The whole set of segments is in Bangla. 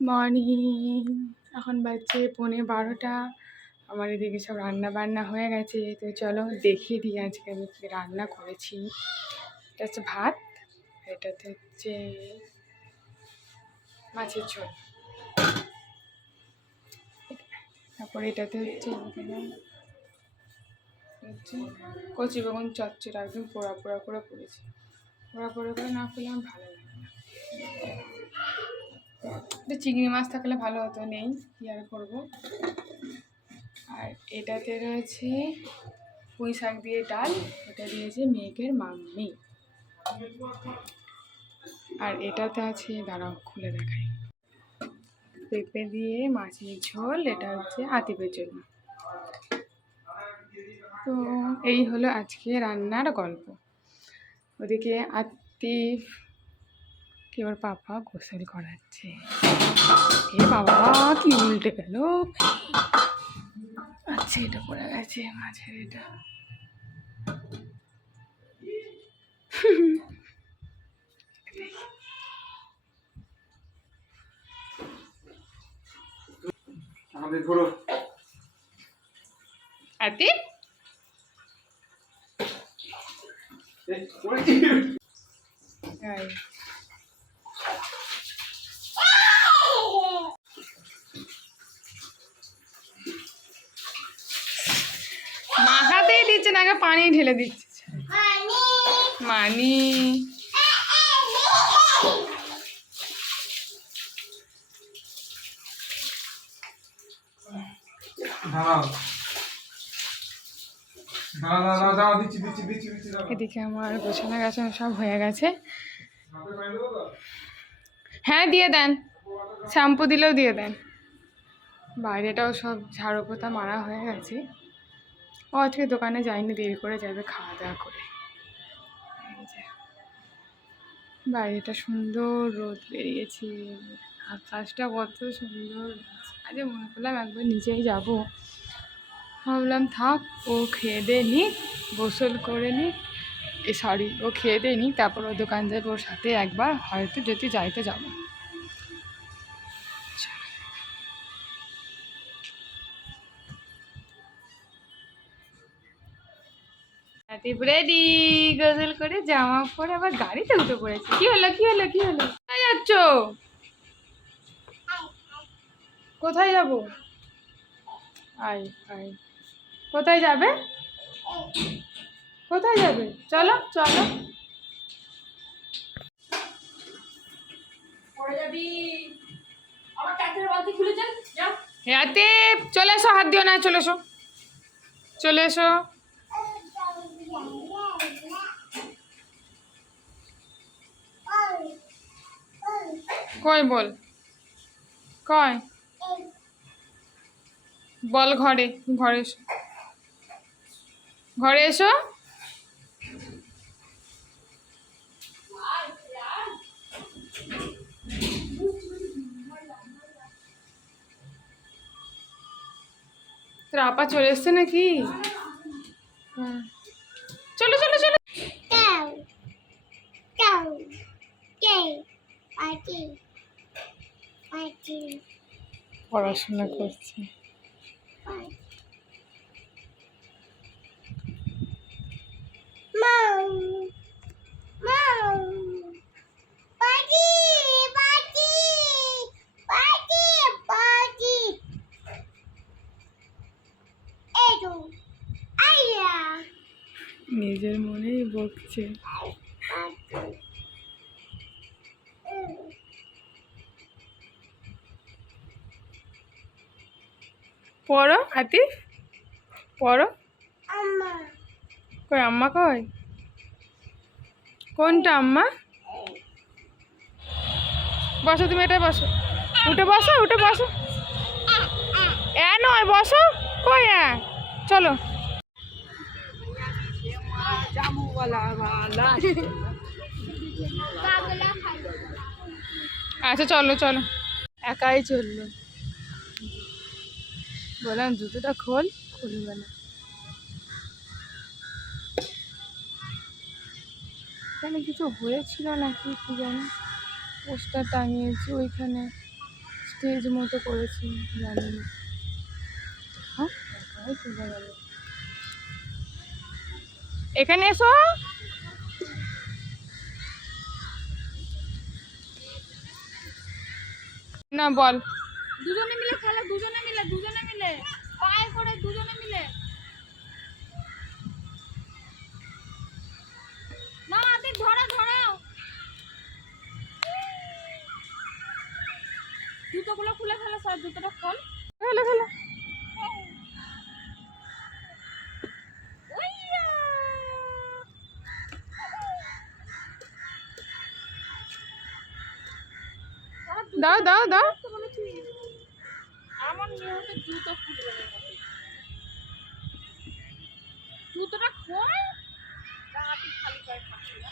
মর্নিং। এখন বাজছে 11:15। আমার এদিকে সব রান্না বান্না হয়ে গেছে, তো চলো দেখিয়ে দিই আজকে আমি কী রান্না করেছি। এটা হচ্ছে ভাত, এটাতে হচ্ছে মাছের ঝোল, তারপরে এটাতে হচ্ছে কচি বেগুন চচ্চড়ি, একদম পোড়া পোড়া করে পড়েছি। পোড়া পোড়া করে না করলে আমার ভালো লাগে না। চিংড়ি মাছ থাকলে ভালো হতো, নেই, কি আর করবো। আর এটাতে রয়েছে পুঁই শাক দিয়ে ডাল, এটা দিয়েছে মেঘের মাম্মি। আর এটাতে আছে, দাঁড়াও খুলে দেখাই, পেঁপে দিয়ে মাছের ঝোল, এটা হচ্ছে আতিফের জন্য। তো এই হলো আজকে রান্নার গল্প। ওদিকে আতিফ কি ওর পাপা গোসল করাচ্ছে। এ বাবা, কি উল্টে গেল! আচ্ছা, এটা পড়ে গেছে মাছের, এটা আতিফ মাখাতেই দিচ্ছে না, আগে পানি ঢেলে দিচ্ছে। মানি এদিকে আমার গোছানো গাছানো সব হয়ে গেছে। হ্যাঁ দিয়ে দেন, শ্যাম্পু দিলেও দিয়ে দেন। বাইরেটাও সব ঝাড়ু পোতা মারা হয়ে গেছে। ও আজকে দোকানে যায়নি, দেরি করে যাবে খাওয়া দাওয়া করে। বাইরেটা সুন্দর রোদ বেরিয়েছে, আকাশটা কত সুন্দর। আজকে মনে করলাম একবার নিচেই যাব, ভাবলাম থাক ও খেয়ে দে নি, গোসল করে নি, সরি ও খেয়ে দে নি, তারপর ও দোকান যাবে, ওর সাথে একবার হয়তো যদি যাইতে যাবো। রেডি, গোসল করে জামা পরে আবার গাড়িতে উঠে পড়েছে। কি হলো কি হলো কি হলো? কোথায় যাচ্ছ? কোথায় যাব? আয় আয়, কোথায় যাবে? কোথায় যাবে? চলো চলো। হাতে চলে এসো, হাত দিও না, চলে এসো চলে এসো। কই বল, কই বল, ঘরে ঘরে এসো, ঘরে এসো। তোর আপা চলে এসছে নাকি? হ্যাঁ, চলো চলো চলো। পড়াশোনা করছে। নিজের মনেই বকছে। পড়ো আতিফ, পড়ো। কই আম্মা, কই কোনটা আম্মা? বসো তুমি, এটা বসো, উঠে বসো, উঠে বসো। এ নয়, বসো। কই চলো। আচ্ছা চলো চলো, একাই চললো। বললাম জুতোটা খোল, খুলবে না। এখানে কিছু হয়েছিল নাকি কি জানি, পোস্টার টাঙিয়েছি ওইখানে, স্টেজ মতো করেছি, জানি না। হ্যাঁ, চলে গেল। এখানে এসো। না বল। দুজনে মিলে খেলে, দুজনে মিলে পায়ে করে দুজনে মিলে। না আদি ধরো জুতোগুলো খুলে ফেলো, স্যার জুতোটা খোল। খেলো খেলো। দাও দাও দাও। আমার মেয়ে হচ্ছে জুতো খুলবে না, জুতোটা খোল। হাতি খালি পায়ে খাচ্ছি না।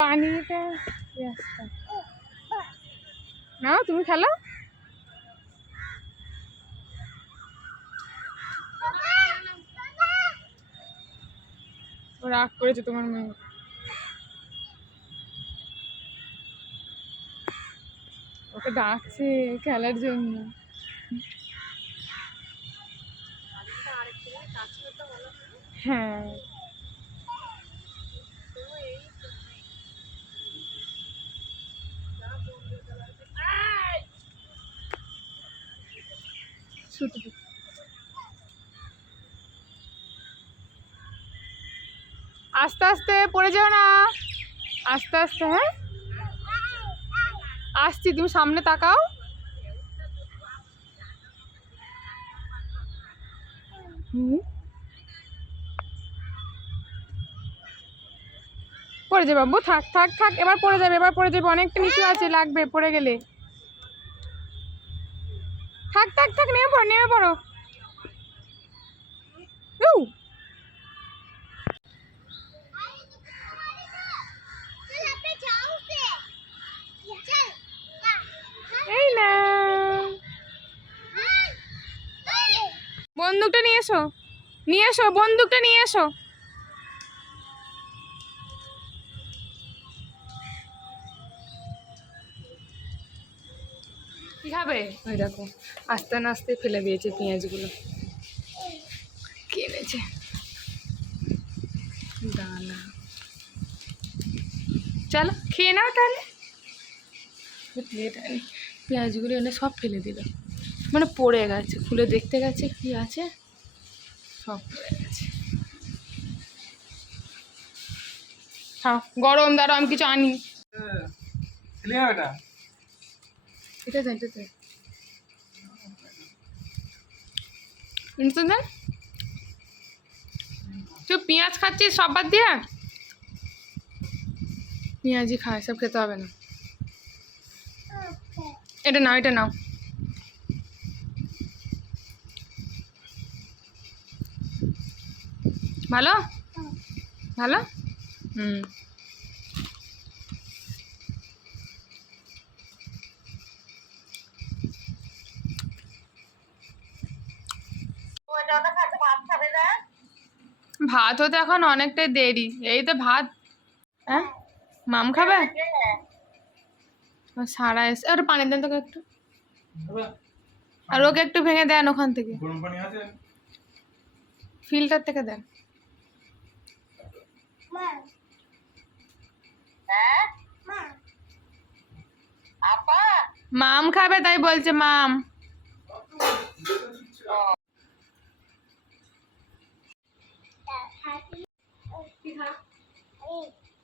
পানিটা নাও, তুমি খেলো। ও রাগ করেছে তোমার মেয়ে। ওকে ডাকছে খেলার জন্য। হ্যাঁ, ছুটি। আস্তে আস্তে পড়ে যাও না, আস্তে আস্তে। হ্যাঁ আসছি, তুমি সামনে তাকাও। পড়ে যাবে বাবু, থাক থাক থাক, এবার পড়ে যাবে, এবার পড়ে যাবে, অনেকটা নিচু আছে, লাগবে পড়ে গেলে। থাক থাক থাক, নেমে পড়ো নেমে পড়ো। এই না, বন্দুকটা নিয়ে এসো, নিয়ে এসো বন্দুকটা নিয়ে এসো। কি খাবে? ওই দেখো আস্তে আস্তে ফেলে দিয়েছে পেঁয়াজগুলো, কি এনেছে দানা। চলো খেয়ে নাও তাহলে। পেঁয়াজগুলো এনে সব ফেলে দিল, মানে পড়ে গেছে, খুলে দেখতে গেছে কি আছে, সব পড়ে গেছে। খাও, গরম, দাঁড়ো আমি কিছু আনি। এটা দেন, এটা দেন, এটা দেন। তুই পেঁয়াজ খাচ্ছিস সব বাদ দিয়ে? পেঁয়াজই খায়, সব খেতে হবে না। এটা নাও, এটা নাও। ভালো ভালো। হুম, ভাত হতে এখন অনেকটাই দেরি, এই তো ভাত। হ্যাঁ মাম খাবে? সারা এসে, ওটা পানি দেন তোকে একটু, আর ওকে একটু ভেঙে দেন ওখান থেকে, ফিল্টার থেকে দেন। মাম খাবে তাই বলছে, মাম।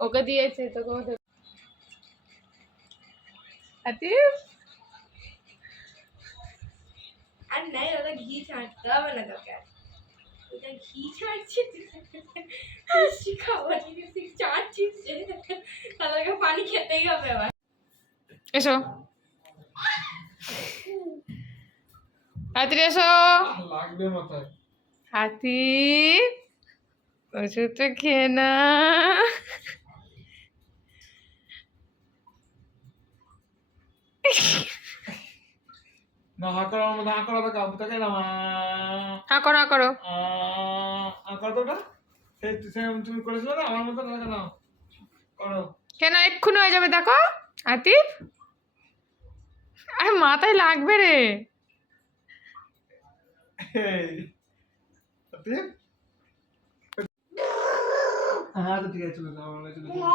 ওকে দিয়েছে তোকে। আতিফ আর নাই, ওটা ঘি ছাড়তে হবে না তোকে, ওটা ঘি ছাড়ছিস খাবার জিনিস ছাড়ছিস, তাদেরকে পানি খেতেই হবে। আবার এসো, হাতি এসো, লাগবে মাথায়। হাতি ওষুধটা খেয়ে না। হা করো, হা করো। এই তুমি করেছিলে না আমার মতো না করো। কেন এক্ষুনি হয়ে যাবে দেখো আতিফ, আরে মাথায় লাগবে রে। এই আতিফ, হ্যাঁ তো ঠিক আছে, চলে যাও আমার কাছে, চলে যাও,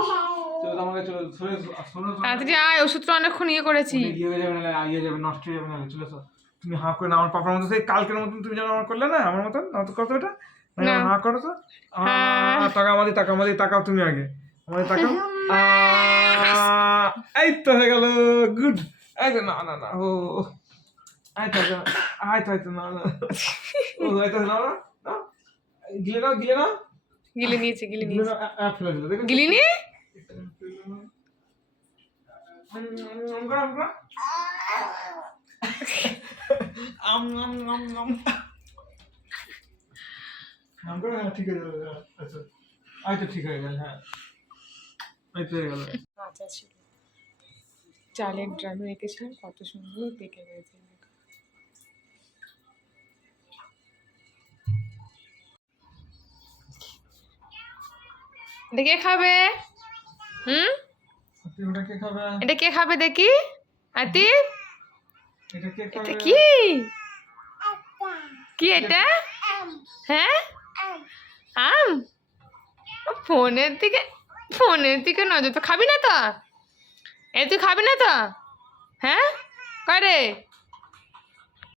চলে যাও আমার কাছে, চলে যাও। শোনো তাড়াতাড়ি আয়, ওষুধটা অনেকক্ষণ ইয়ে করেছি। ইয়ে হয়ে যাবে না, ইয়ে যাবে, নষ্ট হয়ে যাবে না, চলে যাও। তুমি হাঁ করে না আমার পাপার মতো, সেই কালকের মতন তুমি যেন আমার করলে না, আমার মতন আমার করতো এটা না। হাঁ করো তো। হ্যাঁ। টাকা আমাদের তাকাও তুমি আগে, আমাদের তাকাও। এই তো হয়ে গেল, গুড। এই তো না না না, ও আয় তো না না, ও হয়তো না না না, গিলে নাও গিলে নিয়েছি গিলে নাও, ফেলে দিল, দেখো গিলে নিয়ে ঠিক হয়ে যাবে, আচ্ছা আচ্ছা ঠিক হয়ে গেল, হ্যাঁ এই তো হয়ে গেল। কাঁচা ছিল, চালের ড্রামে রেখেছিলাম, কত সুন্দর পেকে গেছে। এটা কে খাবে? ওটা কে খাবে? এটা কে খাবে দেখি আতিফ? এটা কে এটা খাবে? কি? কি এটা? হ্যাঁ আম। ফোনের দিকে নজর, তো খাবি না তো? তুই খাবি না তো? হ্যাঁ করে